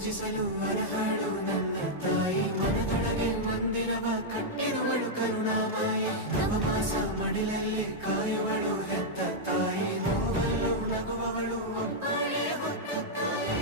ಪೂಜಿಸಲು ಅರ್ಹಳು ನನ್ನ ತಾಯಿ ಮನದೊಳಗೆ ಮಂದಿರವ ಕಟ್ಟಿರುವಳು ಕರುಣಾಮಾಯಿ ನವಮಾಸ ಮಡಿಲಲ್ಲಿ ಕಾಯುವಳು ಹೆತ್ತ ತಾಯಿ ನೋವಲ್ಲೂ ನಗುವವಳು ಒಬ್ಬಳೇ ಹೊತ್ತ ತಾಯಿ